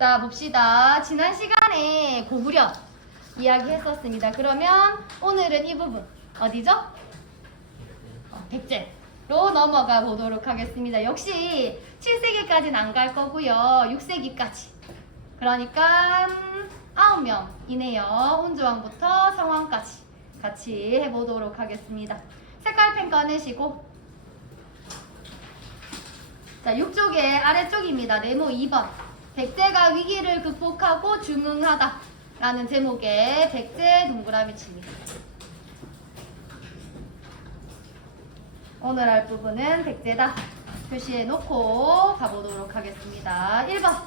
자, 봅시다. 지난 시간에 고구려 이야기 했었습니다. 그러면 오늘은 이 부분 어디죠? 백제로 넘어가 보도록 하겠습니다. 역시 7세기까지는 안 갈 거고요. 6세기까지. 그러니까 9명이네요. 온조왕부터 성왕까지 같이 해보도록 하겠습니다. 색깔펜 꺼내시고, 자, 6쪽의 아래쪽입니다. 네모 2번. 백제가 위기를 극복하고 중흥하다 라는 제목의 백제 동그라미 칩니다. 오늘 할 부분은 백제다 표시해 놓고 가보도록 하겠습니다. 1번.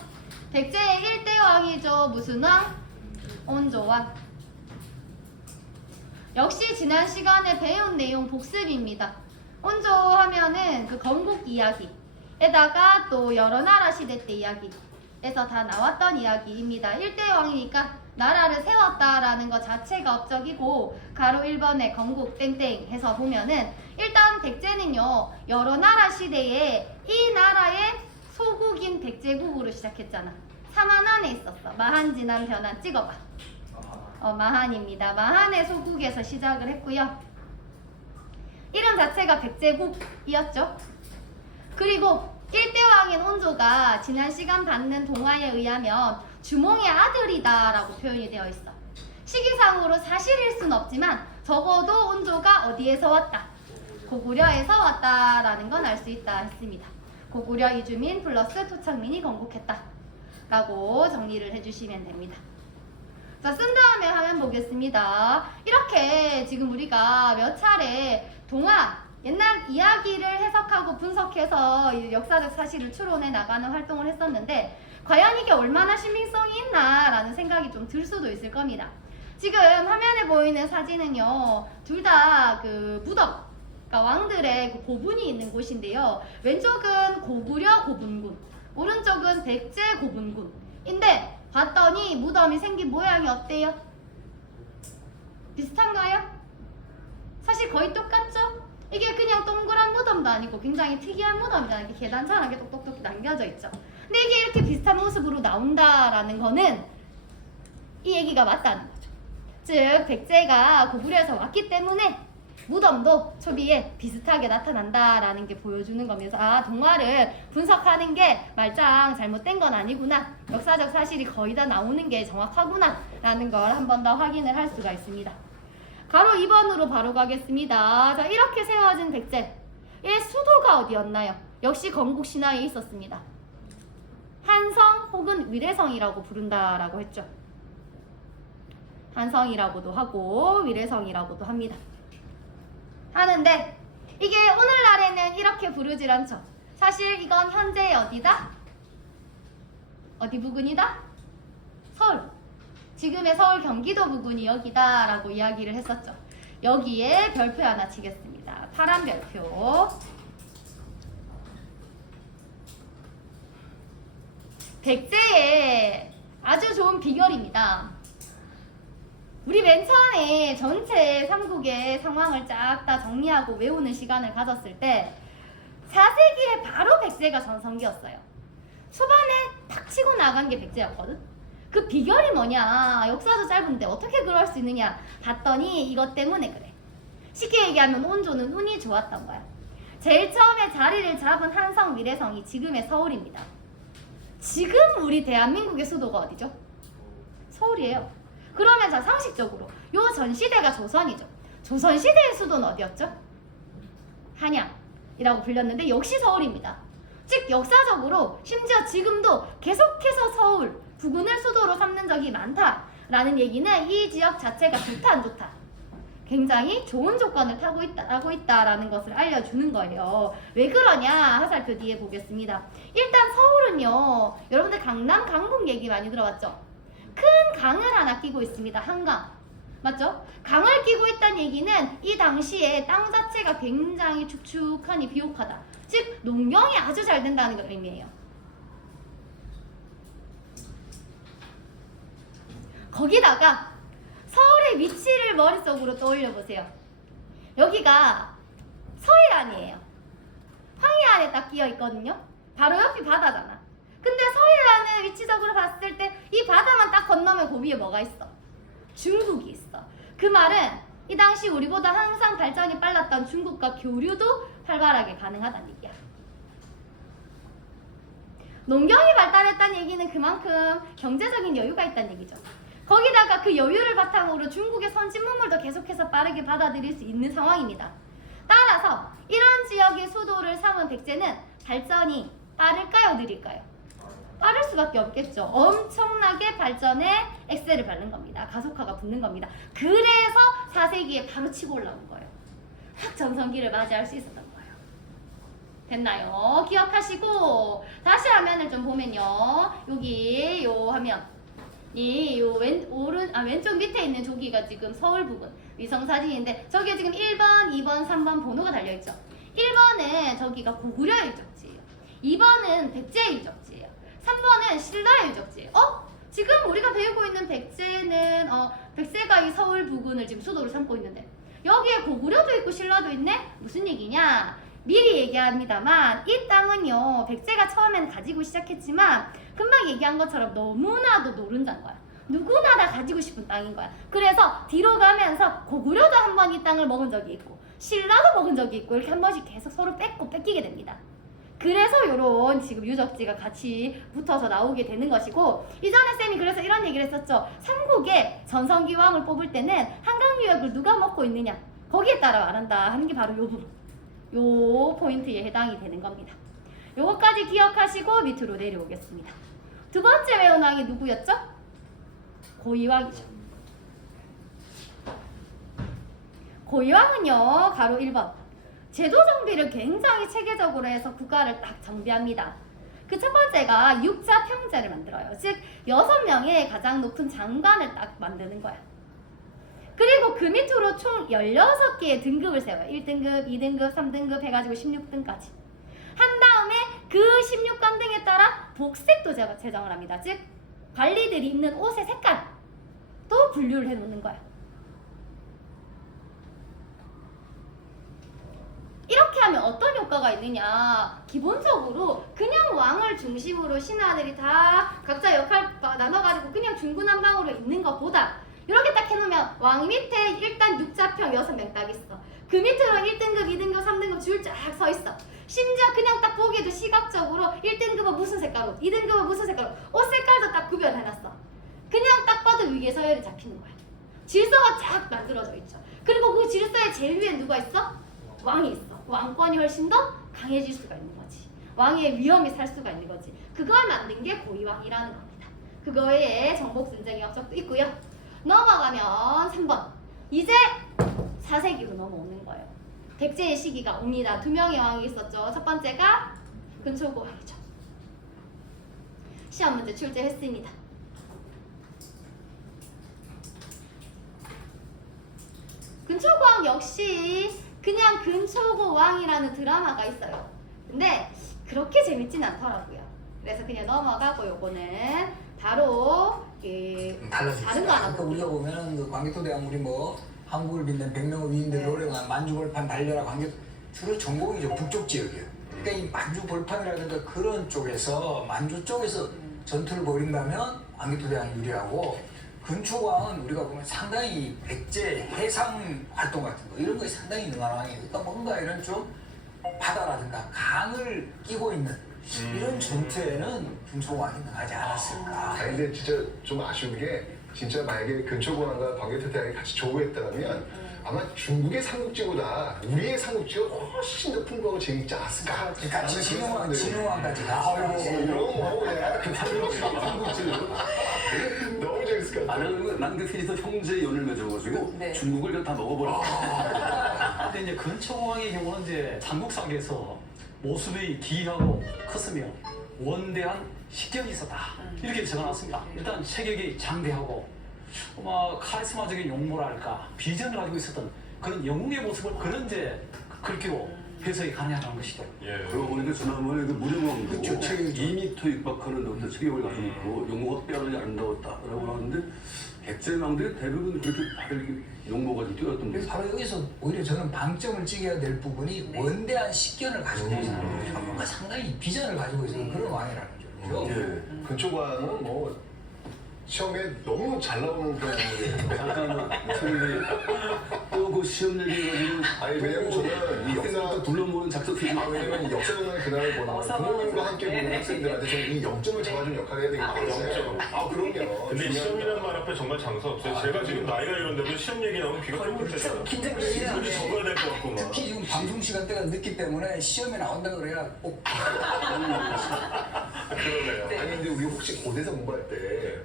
백제의 1대 왕이죠. 무슨 왕? 온조왕. 역시 지난 시간에 배운 내용 복습입니다. 온조 하면은 그 건국 이야기에다가 또 여러 나라 시대 때 이야기에서 다 나왔던 이야기입니다. 1대 왕이니까 나라를 세웠다라는 것 자체가 업적이고, 가로 1번에 건국 땡땡 해서 보면은 일단 백제는요, 여러 나라 시대에 이 나라의 소국인 백제국으로 시작했잖아. 사만 안에 있었어. 마한, 진한, 변한 찍어봐. 마한입니다. 마한의 소국에서 시작을 했고요. 이름 자체가 백제국이었죠. 그리고 1대 왕인 온조가 지난 시간 받는 동화에 의하면 주몽의 아들이다 라고 표현이 되어 있어. 시기상으로 사실일 순 없지만 적어도 온조가 어디에서 왔다? 고구려에서 왔다라는 건 알 수 있다 했습니다. 고구려 이주민 플러스 토착민이 건국했다 라고 정리를 해주시면 됩니다. 자, 쓴 다음에 화면 보겠습니다. 이렇게 지금 우리가 몇 차례 동화, 옛날 이야기를 해석하고 분석해서 역사적 사실을 추론해 나가는 활동을 했었는데, 과연 이게 얼마나 신빙성이 있나 라는 생각이 좀 들 수도 있을 겁니다. 지금 화면에 보이는 사진은요, 둘 다 그 무덤, 그러니까 왕들의 그 고분이 있는 곳인데요. 왼쪽은 고구려 고분군, 오른쪽은 백제 고분군인데, 봤더니 무덤이 생긴 모양이 어때요? 비슷한가요? 사실 거의 똑같죠? 이게 그냥 동그란 무덤도 아니고 굉장히 특이한 무덤이잖아요. 이렇게 계단처럼 이렇게 똑똑똑 남겨져 있죠. 근데 이게 이렇게 비슷한 모습으로 나온다라는 거는 이 얘기가 맞다는 거죠. 즉, 백제가 고구려에서 왔기 때문에 무덤도 초비에 비슷하게 나타난다라는 게 보여주는 거면서, 아, 동화를 분석하는 게 말짱 잘못된 건 아니구나, 역사적 사실이 거의 다 나오는 게 정확하구나 라는 걸 한 번 더 확인을 할 수가 있습니다. 가로 2번으로 바로 가겠습니다. 자, 이렇게 세워진 백제의 수도가 어디였나요? 역시 건국 신화에 있었습니다. 한성 혹은 위례성이라고 부른다라고 했죠. 한성이라고도 하고 위례성이라고도 합니다. 하는데 이게 오늘날에는 이렇게 부르질 않죠. 사실 이건 현재의 어디다? 어디 부근이다? 서울. 지금의 서울 경기도 부근이 여기다 라고 이야기를 했었죠. 여기에 별표 하나 치겠습니다. 파란 별표. 백제의 아주 좋은 비결입니다. 우리 맨 처음에 전체 삼국의 상황을 쫙 다 정리하고 외우는 시간을 가졌을 때 4세기에 바로 백제가 전성기였어요. 초반에 탁 치고 나간 게 백제였거든. 그 비결이 뭐냐, 역사도 짧은데 어떻게 그럴 수 있느냐 봤더니 이것 때문에 그래. 쉽게 얘기하면 온조는 운이 좋았던 거야. 제일 처음에 자리를 잡은 한성 위례성이 지금의 서울입니다. 지금 우리 대한민국의 수도가 어디죠? 서울이에요. 그러면 자, 상식적으로 요 전시대가 조선이죠. 조선시대의 수도는 어디였죠? 한양이라고 불렸는데 역시 서울입니다. 즉, 역사적으로 심지어 지금도 계속해서 서울 부근을 수도로 삼는 적이 많다라는 얘기는 이 지역 자체가 좋다 안 좋다? 굉장히 좋은 조건을 타고 있다라는 것을 알려주는 거예요. 왜 그러냐 화살표 뒤에 보겠습니다. 일단 서울은요, 여러분들 강남 강북 얘기 많이 들어봤죠? 큰 강을 하나 끼고 있습니다. 한강. 맞죠? 강을 끼고 있다는 얘기는 이 당시에 땅 자체가 굉장히 축축하니 비옥하다. 즉, 농경이 아주 잘 된다는 걸 의미해요. 거기다가 서울의 위치를 머릿속으로 떠올려 보세요. 여기가 서해안이에요. 황해안에 딱 끼어 있거든요. 바로 옆이 바다잖아. 근데 서해안은 위치적으로 봤을 그러면 그 위에 뭐가 있어? 중국이 있어. 그 말은 이 당시 우리보다 항상 발전이 빨랐던 중국과 교류도 활발하게 가능하다는 얘기야. 농경이 발달했다는 얘기는 그만큼 경제적인 여유가 있다는 얘기죠. 거기다가 그 여유를 바탕으로 중국의 선진 문물도 계속해서 빠르게 받아들일 수 있는 상황입니다. 따라서 이런 지역의 수도를 삼은 백제는 발전이 빠를까요, 느릴까요? 빠를 수밖에 없겠죠. 엄청나게 발전에 엑셀을 밟는 겁니다. 가속화가 붙는 겁니다. 그래서 4세기에 바로 치고 올라온 거예요. 확 전성기를 맞이할 수 있었던 거예요. 됐나요? 기억하시고 다시 화면을 좀 보면요. 여기 요 화면 요 왼쪽 밑에 있는 저기가 지금 서울 부근 위성사진인데 저기에 지금 1번, 2번, 3번 번호가 달려있죠. 1번은 저기가 고구려의 유적지예요. 2번은 백제의 유적지예요. 3번은 신라의 유적지예요. 지금 우리가 배우고 있는 백제는 백제가 이 서울 부근을 지금 수도로 삼고 있는데 여기에 고구려도 있고 신라도 있네? 무슨 얘기냐? 미리 얘기합니다만 이 땅은요 백제가 처음에는 가지고 시작했지만 금방 얘기한 것처럼 너무나도 노른자인 거야. 누구나 다 가지고 싶은 땅인 거야. 그래서 뒤로 가면서 고구려도 한 번 이 땅을 먹은 적이 있고 신라도 먹은 적이 있고 이렇게 한 번씩 계속 서로 뺏고 뺏기게 됩니다. 그래서 요런 지금 유적지가 같이 붙어서 나오게 되는 것이고 이전에 쌤이 그래서 이런 얘기를 했었죠. 삼국의 전성기 왕을 뽑을 때는 한강유역을 누가 먹고 있느냐 거기에 따라 말한다 하는 게 바로 요 포인트에 해당이 되는 겁니다. 요거까지 기억하시고 밑으로 내려오겠습니다. 두 번째 외운 왕이 누구였죠? 고이왕이죠. 고이왕은요 가로 1번 제도 정비를 굉장히 체계적으로 해서 국가를 딱 정비합니다. 그 첫 번째가 육자평제를 만들어요. 즉 6명의 가장 높은 장관을 딱 만드는 거야. 그리고 그 밑으로 총 16개의 등급을 세워요. 1등급, 2등급, 3등급 해가지고 16등까지. 한 다음에 그 16관 등에 따라 복색도 제정을 합니다. 즉 관리들이 입는 옷의 색깔도 분류를 해놓는 거야. 이렇게 하면 어떤 효과가 있느냐? 기본적으로 그냥 왕을 중심으로 신하들이 다 각자 역할 나눠가지고 그냥 중구난방으로 있는 것보다 이렇게 딱 해놓으면 왕 밑에 일단 육자평 6명 딱 있어. 그 밑으로 1등급, 2등급, 3등급 줄 쫙 서 있어. 심지어 그냥 딱 보기에도 시각적으로 1등급은 무슨 색깔 옷, 2등급은 무슨 색깔 옷 색깔도 딱 구별해놨어. 그냥 딱 봐도 위계 서열이 잡히는 거야. 질서가 쫙 만들어져 있죠. 그리고 그 질서의 제일 위에 누가 있어? 왕이 있어. 왕권이 훨씬 더 강해질 수가 있는 거지. 왕의 위험이 살 수가 있는 거지. 그걸 만든 게 고이왕이라는 겁니다. 그거에 정복전쟁의 업적도 있고요. 넘어가면 3번. 이제 4세기로 넘어오는 거예요. 백제의 시기가 옵니다. 2명의 왕이 있었죠. 첫 번째가 근초고 왕이죠. 시험 문제 출제했습니다. 근초고 왕 역시 그냥 근초고 왕이라는 드라마가 있어요. 근데 그렇게 재밌진 않더라고요. 그래서 그냥 넘어가고 요거는 바로 다른 거 하나. 그러니까 우리가 보면은 그 광개토대왕 우리 뭐 한국을 빛낸 100명의 위인들 노래가 만주벌판 달려라 광개 주로 전공이죠. 북쪽 지역이에요. 그러니까 이 만주벌판이라든가 그런 쪽에서 만주 쪽에서 전투를 벌인다면 광개토대왕이 유리하고 근초왕은 우리가 보면 상당히 백제 해상 활동 같은 거 이런 거에 상당히 능한 왕이에요. 그러니까 뭔가 이런 좀 바다라든가 강을 끼고 있는 이런 전투에는 근초왕이 능하지 않았을까. 아니 근데 진짜 좀 아쉬운 게 진짜 만약에 근초고왕과 광개토대왕이 같이 조우했다면 아마 중국의 삼국지보다 우리의 삼국지가 훨씬 더 풍부하고 재밌지 않았을까. 그러니까 진흥왕까지 너무 재밌을 것 같아. 난그 셋이서 형제 연을 맺어가지고 네. 중국을 그냥 다 먹어버렸어. 근데 이제 근초왕의 경우는 이제 삼국사기에서 모습이 기이하고 컸으며 원대한 식견이 있었다. 이렇게 적어놨습니다. 일단 체격이 장대하고 카리스마적인 용모랄까 비전을 가지고 있었던 그런 영웅의 모습을 그런 이제 글귀로 해석이 가능하다는 것이죠. 그러고 보니까 지난번에 그 무령왕도 그쵸, 체격이. 2m 육박하는 어떤 체격을 가지고 있고 용모가 빼어나지 아름다웠다라고 하는데 백제망들이 대부분 그렇게 다들 용모가 좀 뛰어났던 그래서 모습. 바로 여기서 오히려 저는 방점을 찍어야 될 부분이 원대한 식견을 가지고 있는 뭔가 상당히 비전을 가지고 있는 그런 왕이라는 거죠. 예. 근초고왕은 뭐 시험에 너무 잘 나오는 그런 인물이에요. 잠깐만, 선생님. 또 그 시험 얘기해가지고. 아니, 왜냐면 저는 이 역사 또 둘러모는 작성 필요 왜냐면 역사전을 그날 보는 부모님과 함께 보는 학생들한테 저는 이 0점을 잡아주는 역할을 해야 되기 때문에 그럼요. 근데 이 시험이라는 말 앞에 정말 장사 없어요. 제가 지금 나이가 이런데도 시험 얘기 나오면 귀가 쫑긋대잖아. 긴장되시죠? 적어야 될 것 같고 막. 특히 지금 방송 시간대가 늦기 때문에 시험에 나온다 그래야 꼭 그러네요. 아니 근데 우리 혹시 고대사 공부할 때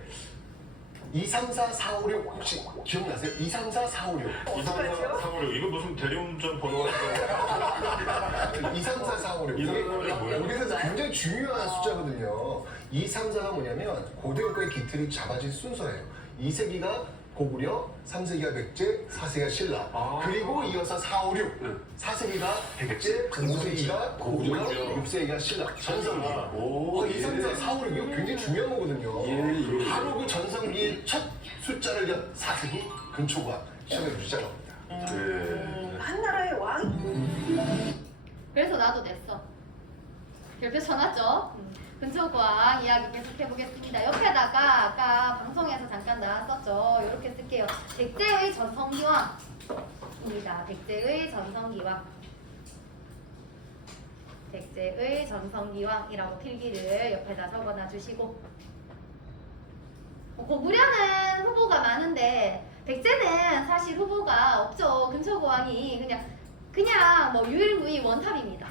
2, 3, 4, 5, 6 혹시 기억나세요? 2, 3, 4, 5, 6 23456 이거 무슨 대리운전 번호 같은 거. 2, 3, 4, 5, 6 이게 고대사에서 굉장히 중요한 숫자거든요. 2, 3, 4가 뭐냐면 고대국가의 기틀이 잡아진 순서예요. 2세기가 고구려, 3세기가 백제, 4세기가 신라. 그리고 이어서 4, 5, 6. 4세기가 백제, 5세기가 고구려, 6세기가 신라. 전성기. 2, 3, 4, 4, 5, 6 이거 굉장히 중요한 거거든요. 바로 그 전성기의 첫 숫자를 연 4세기 근초과 시험에 주시작합니다 한 나라의 왕? 그래서 나도 냈어. 별표 쳐놨죠? 근초고항 이야기 계속 해보겠습니다. 옆에다가 아까 방송에서 잠깐 나왔었죠. 이렇게 쓸게요. 백제의 전성기왕입니다. 백제의 전성기왕. 백제의 전성기왕이라고 필기를 옆에다 적어놔 주시고, 고구려는 후보가 많은데 백제는 사실 후보가 없죠. 근초고왕이 그냥 뭐 유일무이 원탑입니다.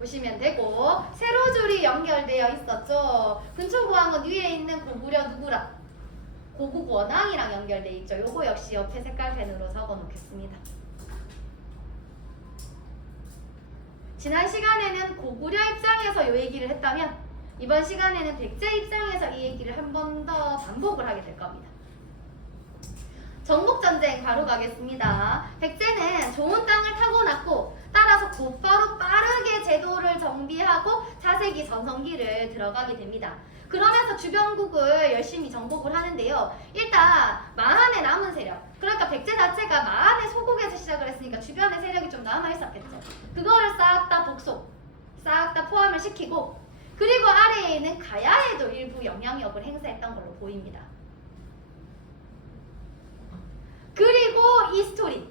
보시면 되고, 세로줄이 연결되어 있었죠. 근초고항은 위에 있는 고구려 누구랑? 고국원왕이랑 연결되어 있죠. 요거 역시 옆에 색깔펜으로 적어 놓겠습니다. 지난 시간에는 고구려 입장에서 요 얘기를 했다면 이번 시간에는 백제 입장에서 이 얘기를 한 번 더 반복을 하게 될 겁니다. 전국전쟁 바로 가겠습니다. 백제는 좋은 땅을 타고났고 따라서 곧바로 빠르게 제도를 정비하고 4세기 전성기를 들어가게 됩니다. 그러면서 주변국을 열심히 정복을 하는데요. 일단 마한의 남은 세력, 그러니까 백제 자체가 마한의 소국에서 시작을 했으니까 주변의 세력이 좀 남아있었겠죠. 그거를 싹 다 복속, 싹 다 포함을 시키고, 그리고 아래에 있는 가야에도 일부 영향력을 행사했던 걸로 보입니다. 그리고 이 스토리,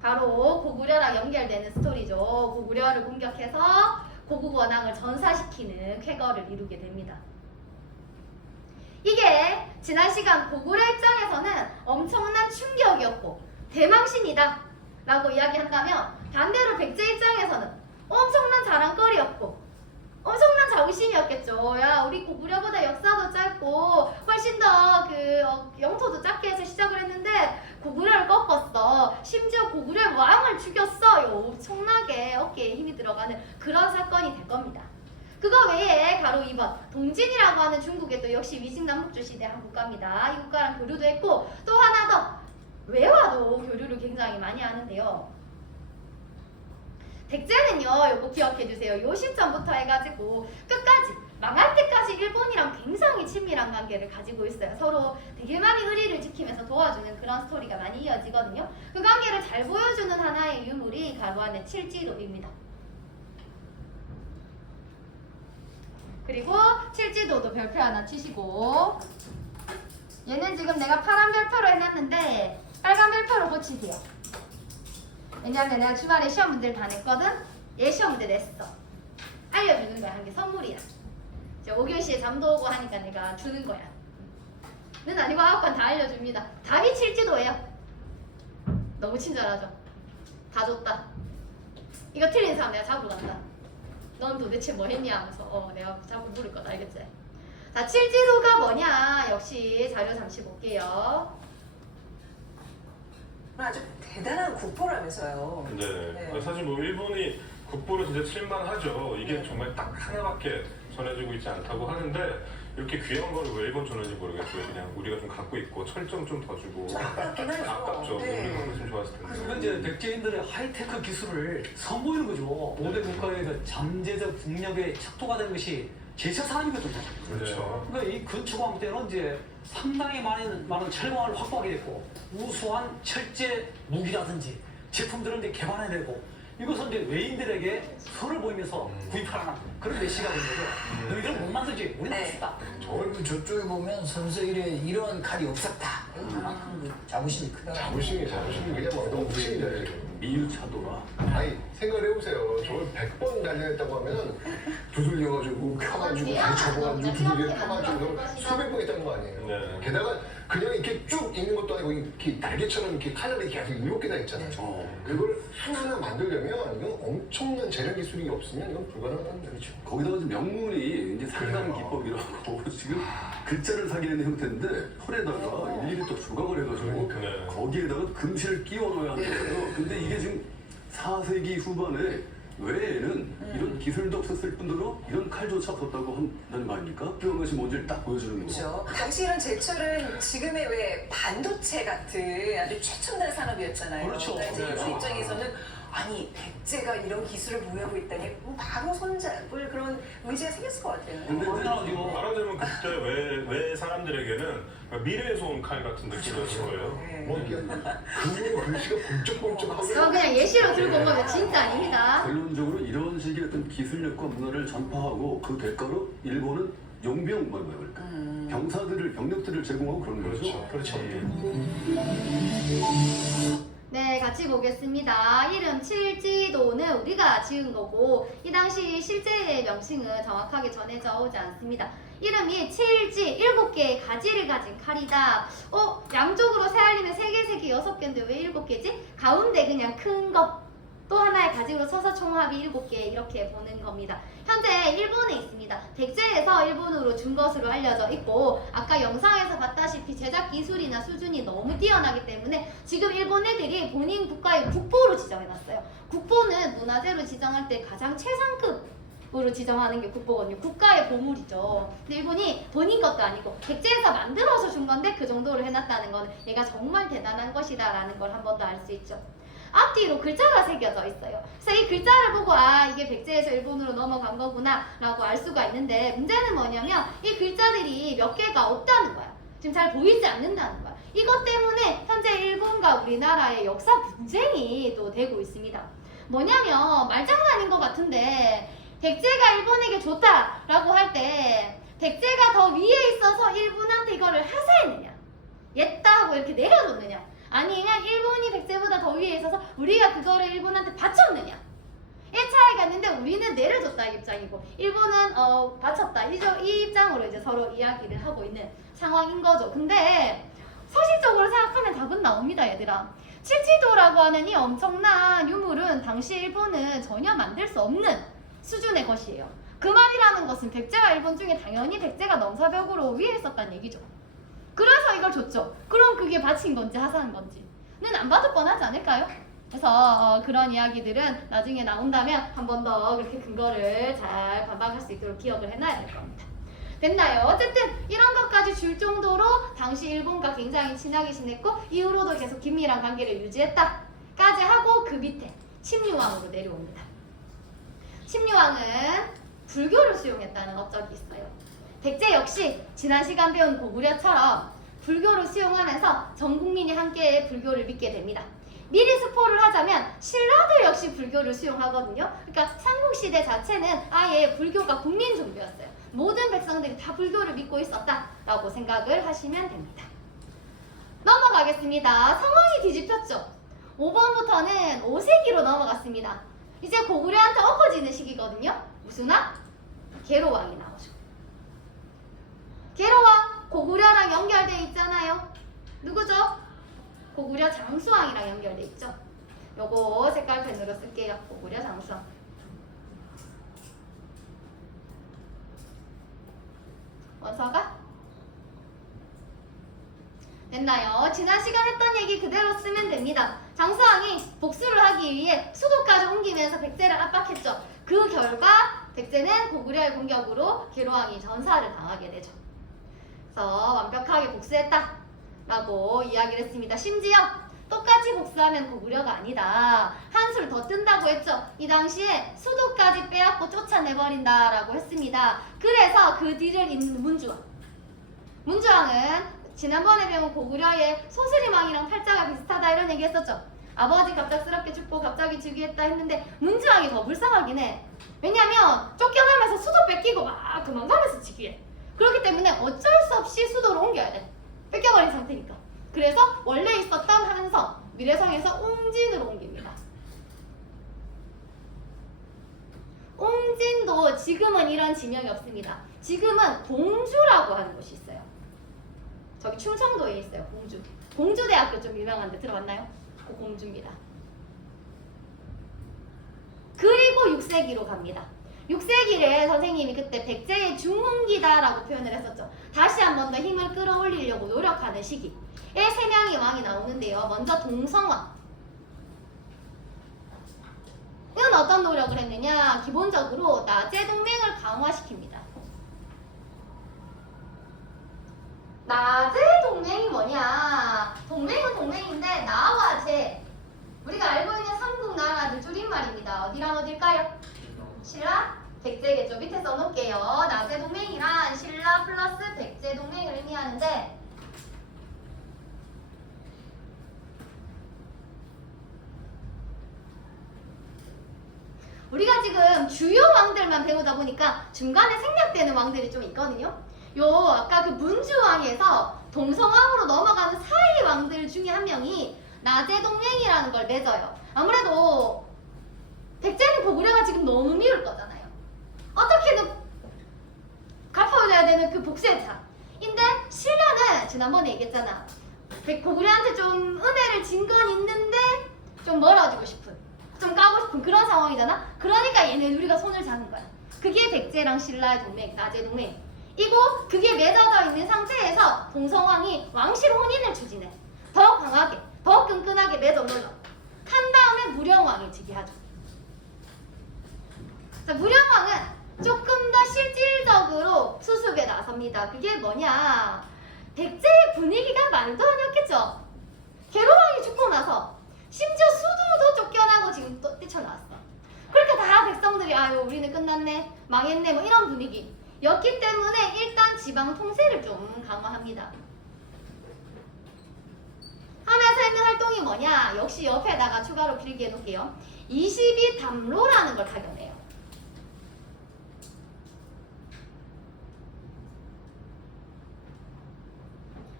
바로 고구려랑 연결되는 스토리죠. 고구려를 공격해서 고국 원왕을 전사시키는 쾌거를 이루게 됩니다. 이게 지난 시간 고구려 입장에서는 엄청난 충격이었고 대망신이다 라고 이야기한다면, 반대로 백제 입장에서는 엄청난 자랑거리였고 엄청난 자부심이었겠죠. 야, 우리 고구려보다 역사도 짧고 훨씬 더 영토도 작게 해서 시작을 했는데 고구려를 꺾었어. 심지어 고구려의 왕을 죽였어. 엄청나게 어깨에 힘이 들어가는 그런 사건이 될 겁니다. 그거 외에 바로 2번 동진이라고 하는 중국의 또 역시 위진남북주 시대 한 국가입니다. 이 국가랑 교류도 했고, 또 하나 더 외화도 교류를 굉장히 많이 하는데요. 백제는요, 요거 기억해주세요. 요 시점부터 해가지고 끝까지 망할 때까지 일본이랑 굉장히 친밀한 관계를 가지고 있어요. 서로 되게 많이 의리를 지키면서 도와주는 그런 스토리가 많이 이어지거든요. 그 관계를 잘 보여주는 하나의 유물이 가로 안에 칠지도입니다. 그리고 칠지도도 별표 하나 치시고, 얘는 지금 내가 파란 별표로 해놨는데 빨간 별표로 고치세요. 왜냐면 내가 주말에 시험 문제를 다 냈거든? 얘 시험 문제 냈어. 알려주는 거야. 한 게 선물이야. 이제 5교시에 잠도 오고 하니까 내가 주는 거야. 는 아니고 9권 다 알려줍니다. 답이 칠지도예요. 너무 친절하죠? 다 줬다. 이거 틀린 사람 내가 잡으러 간다. 넌 도대체 뭐 했냐 하면서 내가 자꾸 물을 거다. 알겠지? 자, 칠지도가 뭐냐? 역시 자료 잠시 볼게요. 아주 대단한 국보라면서요. 네. 사실 뭐 일본이 국보를 진짜 칠만하죠. 이게 정말 딱 하나밖에 전해지고 있지 않다고 하는데 이렇게 귀한 거를 왜 일본 전해지 모르겠어요. 그냥 우리가 좀 갖고 있고 철정 좀 더 주고. 아깝긴 하죠. 아깝죠. 네. 우리가 그랬으면 좋았을 텐데. 그래서 이제 백제인들의 하이테크 기술을 선보이는 거죠. 5대 국가의 그 잠재적 국력의 척도가 되는 것이 제철사안이거든요. 그렇죠. 그러니까 이 근초고항 때는 이제 상당히 많은 철광을 확보하게 됐고, 우수한 철제 무기라든지 제품들을 이제 개발해내고, 이것은 이제 외인들에게 서를 보이면서 구입하라는 그런 메시지가 된 거죠. 너희들은 못 만들지, 우리는 할 수 있다. 그리고 저쪽에 보면 선생일에 이런 칼이 없었다. 그만큼 그 자부심이 크다. 자부심이 그냥 막 너무 무심이잖아요. 미유차도라. 아니 생각을 해보세요. 저걸 100번 단련했다고 하면 두들려가지고 펴가지고 다시 접어가지고 두들겨 펴가지고 수백 번 했다는 거 아니에요. 네. 게다가 그냥 이렇게 쭉 있는 것도 아니고 이렇게 날개처럼 이렇게 칼날이 계속 7개나 있잖아요. 그걸 하나하나 만들려면 이건 엄청난 재련 기술이 없으면 이건 불가능한 거죠. 거기다가 이제 명문이 이제 상당 그래요. 기법이라고 지금 글자를 사기는 형태인데 혈에다가 일일이 또 조각을 해가지고 네. 거기에다가 금실을 끼워 넣어야 하는 거예요. 근데 이게 지금 4세기 후반에 외에는 이런 기술도 없었을 뿐더러 이런 칼조차 없었다고 한다는 거 아닙니까? 그런 것이 뭔지를 딱 보여주는 거죠. 그렇죠. 당시 이런 제철은 지금의 왜 반도체 같은 아주 최첨단 산업이었잖아요. 그렇죠. 그러니까 이제 네. 그 입장에서는 아니 백제가 이런 기술을 보유하고 있다니 뭐 바로 손잡을 그런 의지가 생겼을 것 같아요. 근데 이제 당연하죠. 말하자면 그때 왜 사람들에게는 미래에서 온 칼 같은 느낌이었을 거예요. 네. 뭐 이게 금으로 글씨가 번쩍번쩍하고 저 그냥 예시로 들고 온 거면 진짜 아닙니다. 결론적으로 이런 식의 어떤 기술력과 문화를 전파하고 그 대가로 일본은 용병 그러니까 병력들을 제공하고 그런 거죠. 그렇죠. 네, 같이 보겠습니다. 이름 칠지도는 우리가 지은 거고 이 당시 실제의 명칭은 정확하게 전해져 오지 않습니다. 이름이 칠지, 7개의 가지를 가진 칼이다. 양쪽으로 세알리면 3개, 3개, 6개인데 왜 7개지? 가운데 그냥 큰 거. 또 하나의 가지로 쳐서 총합이 7개 이렇게 보는 겁니다. 현재 일본에 있습니다. 백제에서 일본으로 준 것으로 알려져 있고 아까 영상에서 봤다시피 제작 기술이나 수준이 너무 뛰어나기 때문에 지금 일본 애들이 본인 국가의 국보로 지정해놨어요. 국보는 문화재로 지정할 때 가장 최상급으로 지정하는 게 국보거든요. 국가의 보물이죠. 근데 일본이 본인 것도 아니고 백제에서 만들어서 준 건데 그 정도로 해놨다는 건 얘가 정말 대단한 것이다 라는 걸 한 번 더 알 수 있죠. 앞뒤로 글자가 새겨져 있어요. 그래서 이 글자를 보고 이게 백제에서 일본으로 넘어간 거구나 라고 알 수가 있는데 문제는 뭐냐면 이 글자들이 몇 개가 없다는 거야. 지금 잘 보이지 않는다는 거야. 이것 때문에 현재 일본과 우리나라의 역사 분쟁이 또 되고 있습니다. 뭐냐면 말장난인 것 같은데 백제가 일본에게 줬다라고 할 때 백제가 더 위에 있어서 일본한테 이거를 하사했느냐 옛다 하고 이렇게 내려줬느냐 아니면 일본이 백제보다 더 위에 있어서 우리가 그거를 일본한테 바쳤느냐 이 차이가 있는데 우리는 내려줬다 입장이고 일본은 바쳤다 이 입장으로 이제 서로 이야기를 하고 있는 상황인 거죠. 근데 서식적으로 생각하면 답은 나옵니다 얘들아. 칠지도라고 하는 이 엄청난 유물은 당시 일본은 전혀 만들 수 없는 수준의 것이에요. 그 말이라는 것은 백제와 일본 중에 당연히 백제가 넘사벽으로 위에 있었다는 얘기죠. 그래서 이걸 줬죠. 그럼 그게 바친 건지 하사한 건지는 안 받을 뻔하지 않을까요? 그래서 그런 이야기들은 나중에 나온다면 한 번 더 그렇게 근거를 잘 반박할 수 있도록 기억을 해놔야 될 겁니다. 됐나요? 어쨌든 이런 것까지 줄 정도로 당시 일본과 굉장히 친하게 지냈고 이후로도 계속 긴밀한 관계를 유지했다까지 하고 그 밑에 침류왕으로 내려옵니다. 침류왕은 불교를 수용했다는 업적이 있어요. 백제 역시 지난 시간 배운 고구려처럼 불교를 수용하면서 전 국민이 함께 불교를 믿게 됩니다. 미리 스포를 하자면 신라도 역시 불교를 수용하거든요. 그러니까 삼국시대 자체는 아예 불교가 국민 종교였어요. 모든 백성들이 다 불교를 믿고 있었다라고 생각을 하시면 됩니다. 넘어가겠습니다. 상황이 뒤집혔죠. 5번부터는 5세기로 넘어갔습니다. 이제 고구려한테 엎어지는 시기거든요. 무슨 왕? 계로왕이 나오죠. 계로왕 고구려랑 연결돼 있잖아요. 누구죠? 고구려 장수왕이랑 연결돼 있죠. 요거 색깔펜으로 쓸게요. 고구려 장수왕. 원서가? 됐나요? 지난 시간 했던 얘기 그대로 쓰면 됩니다. 장수왕이 복수를 하기 위해 수도까지 옮기면서 백제를 압박했죠. 그 결과 백제는 고구려의 공격으로 계로왕이 전사를 당하게 되죠. 그래서 완벽하게 복수했다 라고 이야기를 했습니다. 심지어 똑같이 복수하면 고구려가 아니다. 한술 더 뜬다고 했죠. 이 당시에 수도까지 빼앗고 쫓아내버린다 라고 했습니다. 그래서 그 뒤를 잇는 문주왕. 문주왕은 지난번에 배운 고구려의 소스림왕이랑 팔자가 비슷하다 이런 얘기 했었죠. 아버지 갑작스럽게 죽고 갑자기 즉위했다 했는데 문주왕이 더 불쌍하긴 해. 왜냐면 쫓겨나면서 수도 뺏기고 막 도망가면서 즉위해. 그렇기 때문에 어쩔 수 없이 수도를 옮겨야 돼. 뺏겨버린 상태니까. 그래서 원래 있었던 한성, 미래성에서 옹진으로 옮깁니다. 옹진도 지금은 이런 지명이 없습니다. 지금은 봉주라고 하는 곳이 있어요. 저기 충청도에 있어요. 봉주. 봉주대학교 좀 유명한데 들어봤나요? 그 봉주입니다. 그리고 6세기로 갑니다. 6세기를 선생님이 그때 백제의 중흥기다라고 표현을 했었죠. 다시 한 번 더 힘을 끌어올리려고 노력하는 시기에 3명의 왕이 나오는데요. 먼저 동성왕. 이건 어떤 노력을 했느냐? 기본적으로 나제 동맹을 강화시킵니다. 나제 동맹이 뭐냐? 동맹은 동맹인데 나와 제, 우리가 알고 있는 삼국 나라들 줄임말입니다. 어디랑 어딜까요? 신라, 백제겠죠. 밑에 써놓을게요. 나제 동맹이란 신라 플러스 백제 동맹을 의미하는데 우리가 지금 주요 왕들만 배우다 보니까 중간에 생략되는 왕들이 좀 있거든요. 요 아까 그 문주왕에서 동성왕으로 넘어가는 사이 왕들 중에 한 명이 나제 동맹이라는 걸 맺어요. 아무래도 백제는 고구려가 지금 너무 미울 거잖아요. 어떻게든 갚아줘야 되는 그 복수의 차인데 신라는 지난번에 얘기했잖아. 고구려한테 좀 은혜를 진 건 있는데 좀 멀어지고 싶은, 좀 까고 싶은 그런 상황이잖아. 그러니까 얘네 우리가 손을 잡는 거야. 그게 백제랑 신라의 동맹, 나제 동맹. 이고 그게 맺어져 있는 상태에서 동성왕이 왕실 혼인을 추진해. 더 강하게, 더 끈끈하게 맺어 놀러. 한 다음에 무령왕이 즉위하죠. 자, 무령왕은 조금 더 실질적으로 수습에 나섭니다. 그게 뭐냐? 백제의 분위기가 말도 아니었겠죠. 계로왕이 죽고 나서 심지어 수도도 쫓겨나고 지금 또 뛰쳐나왔어. 그렇게 다 백성들이 아유 우리는 끝났네, 망했네 뭐 이런 분위기였기 때문에 일단 지방 통세를 좀 강화합니다. 하면서 했는 활동이 뭐냐? 역시 옆에다가 추가로 필기해 놓을게요. 22담로라는 걸 파견해요.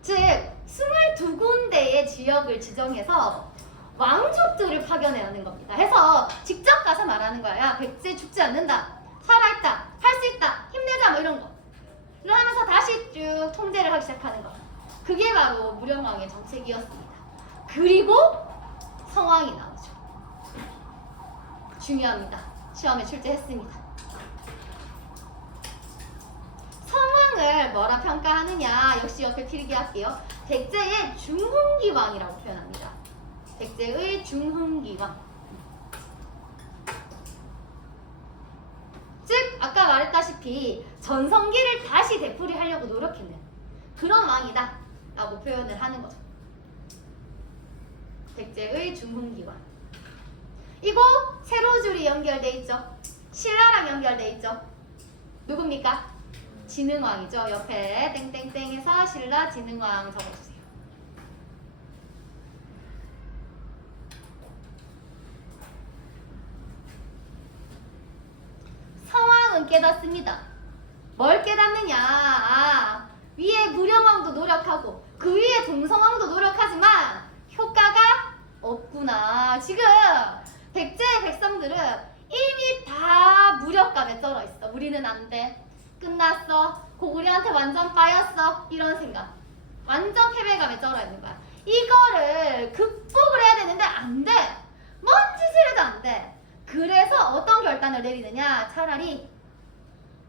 즉 22군데의 지역을 지정해서 왕족들을 파견해오는 겁니다. 해서 직접 가서 말하는 거야. 야, 백제 죽지 않는다, 살아있다, 할 수 있다, 힘내자 뭐 이런 거. 이러면서 다시 쭉 통제를 하기 시작하는 거. 그게 바로 무령왕의 정책이었습니다. 그리고 성왕이 나오죠. 중요합니다. 시험에 출제했습니다. 성왕을 뭐라 평가하느냐? 역시 옆에 필기할게요. 백제의 중흥기왕이라고 표현합니다. 백제의 중흥기왕. 즉 아까 말했다시피 전성기를 다시 되풀이하려고 노력했는 그런 왕이다 라고 표현을 하는 거죠. 백제의 중흥기왕. 이거 세로줄이 연결돼 있죠. 신라랑 연결돼 있죠. 누굽니까? 진흥왕이죠. 옆에 땡땡땡에서 신라 진흥왕 적어주세요. 성왕은 깨닫습니다. 뭘 깨닫느냐? 아, 위에 무령왕도 노력하고 그 위에 동성왕도 노력하지만 효과가 없구나. 지금 백제의 백성들은 이미 다 무력감에 쩔어 있어. 우리는 안 돼. 끝났어. 고구려한테 완전 빠였어. 이런 생각. 완전 패배감에 쩔어 있는 거야. 이거를 극복을 해야 되는데 안 돼. 뭔 짓을 해도 안 돼. 그래서 어떤 결단을 내리느냐? 차라리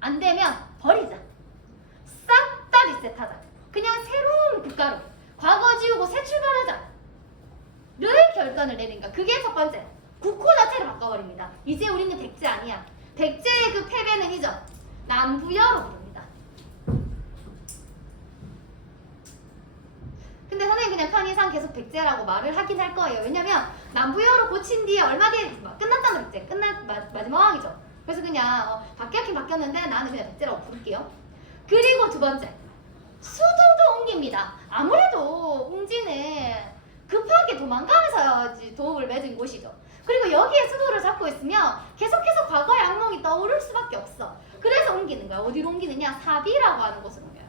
안 되면 버리자. 싹 다 리셋하자. 그냥 새로운 국가로 과거 지우고 새 출발하자. 를 결단을 내린 거야. 그게 첫 번째. 국호 자체를 바꿔버립니다. 이제 우리는 백제 아니야. 백제의 그 패배는 잊어. 남부여로 부릅니다. 근데 선생님 그냥 편의상 계속 백제라고 말을 하긴 할 거예요. 왜냐면 남부여로 고친 뒤에 얼마 뒤에 끝났잖아. 백제. 마지막 왕이죠. 그래서 그냥 바뀌었긴 바뀌었는데 나는 그냥 백제라고 부를게요. 그리고 두 번째. 수도도 옮깁니다. 아무래도 웅지는 급하게 도망가면서 도읍을 맺은 곳이죠. 그리고 여기에 수도를 잡고 있으면 계속해서 과거의 악몽이 떠오를 수밖에 없어. 그래서 옮기는 거야. 어디로 옮기느냐? 사비라고 하는 곳으로 옮겨요.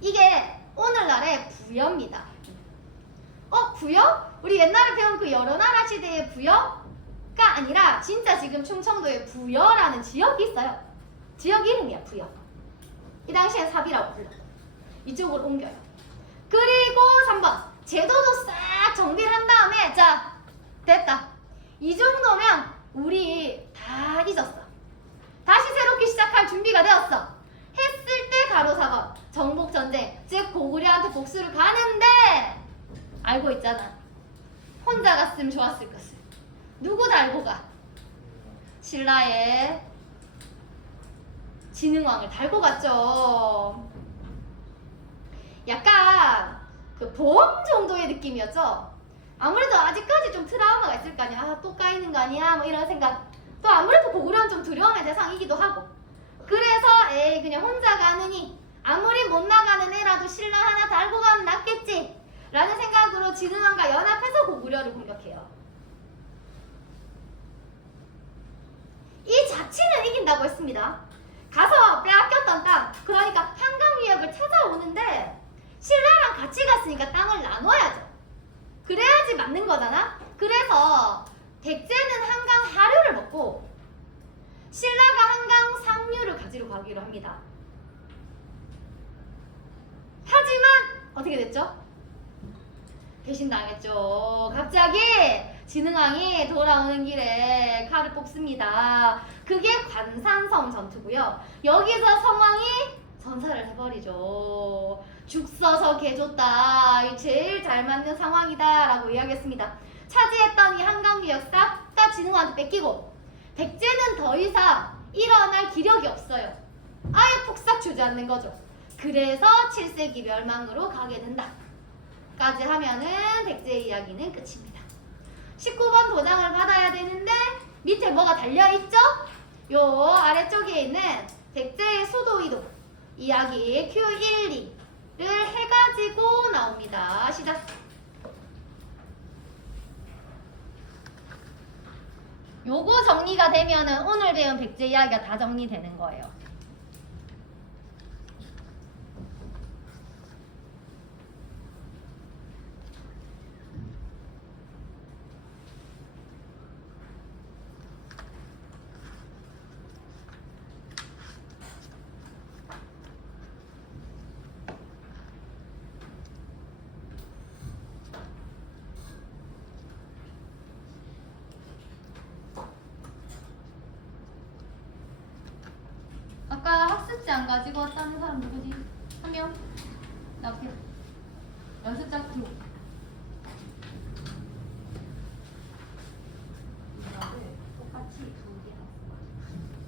이게 오늘날의 부여입니다. 부여? 우리 옛날에 배운 그 여러 나라 시대의 부여가 아니라 진짜 지금 충청도에 부여라는 지역이 있어요. 지역 이름이야, 부여. 이 당시엔 사비라고 불렀고 이쪽으로 옮겨요. 그리고 3번 제도도 싹 정비를 한 다음에 자 됐다. 이 정도면 우리 다 잊었어. 다시 새롭게 시작할 준비가 되었어. 했을 때 가로 4번 정복전쟁, 즉 고구려한테 복수를 가는데 알고 있잖아. 혼자 갔으면 좋았을 것을. 누구도 알고 가. 신라의 진흥왕을 달고 갔죠. 약간 그 보험 정도의 느낌이었죠. 아무래도 아직까지 좀 트라우마가 있을 거 아니야. 아, 또 까이는 거 아니야? 뭐 이런 생각. 또 아무래도 고구려는 좀 두려움의 대상이기도 하고. 그래서 에이 그냥 혼자 가느니 아무리 못 나가는 애라도 신라 하나 달고 가면 낫겠지 라는 생각으로 진흥왕과 연합해서 고구려를 공격해요. 이 자치는 이긴다고 했습니다. 가서 빼앗겼던 땅, 그러니까 한강유역을 찾아오는데 신라랑 같이 갔으니까 땅을 나눠야죠. 그래야지 맞는 거잖아. 그래서 백제는 한강 하류를 먹고 신라가 한강 상류를 가지러 가기로 합니다. 하지만 어떻게 됐죠? 배신당했죠. 갑자기 진흥왕이 돌아오는 길에 칼을 뽑습니다. 그게 관산섬 전투고요. 여기서 성왕이 전사를 해버리죠. 죽 써서 개 줬다. 제일 잘 맞는 상황이다 라고 이야기했습니다. 차지했던 이 한강유역 싹 다 진흥왕한테 뺏기고 백제는 더 이상 일어날 기력이 없어요. 아예 폭삭 주저앉는 거죠. 그래서 7세기 멸망으로 가게 된다 까지 하면은 백제의 이야기는 끝입니다. 19번 도장을 받아야 되는데 밑에 뭐가 달려있죠? 요 아래쪽에 있는 백제의 수도 이동 이야기 Q12를 해가지고 나옵니다. 시작! 요거 정리가 되면은 오늘 배운 백제 이야기가 다 정리되는 거예요. 아까 학습지 안 가지고 왔다는 사람 누구지? 한 명? 나오세요. 연습장 들고. 이거를 똑같이 2개 학습.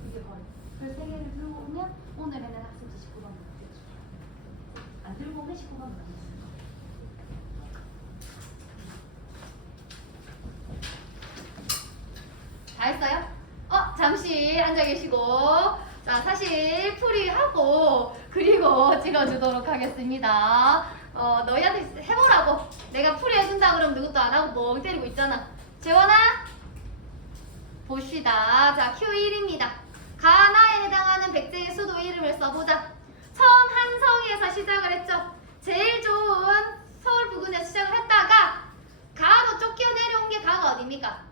2개 버려. 그 3개를 들고 오면 오늘에는 학습지 19번 나오죠. 안 들고 오면 19번 나오죠. 다 했어요? 잠시 앉아 계시고. 자, 사실 풀이하고 그리고 찍어주도록 하겠습니다. 너희한테 해보라고. 내가 풀이해준다 그러면 누구도 안 하고 멍 때리고 있잖아. 재원아, 봅시다. 자, Q1입니다. 가나에 해당하는 백제의 수도 이름을 써보자. 처음 한성에서 시작을 했죠. 제일 좋은 서울 부근에서 시작을 했다가 가로 쫓겨 내려온 게 가가 어딥니까?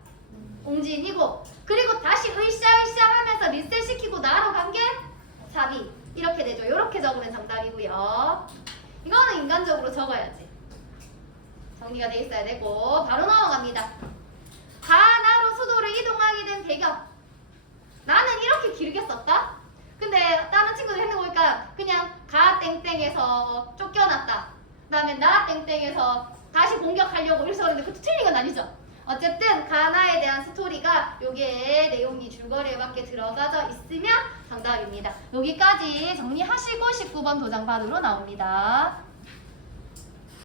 옹진이고, 그리고 다시 으쌰으쌰 하면서 리셋시키고 나로 간 게 사비. 이렇게 되죠. 이렇게 적으면 정답이고요. 이거는 인간적으로 적어야지. 정리가 돼 있어야 되고 바로 넘어갑니다. 가나로 수도를 이동하게 된 배경. 나는 이렇게 길게 썼다? 근데 다른 친구들 했는 거 보니까 그냥 가 땡땡에서 쫓겨났다. 그 다음에 나 땡땡에서 다시 공격하려고 이렇게 썼는데 그것도 틀린 건 아니죠. 어쨌든 가나에 대한 스토리가 여기에 내용이 줄거리에 맞게 들어가져 있으면 정답입니다. 여기까지 정리하시고 19번 도장 받으러 나옵니다.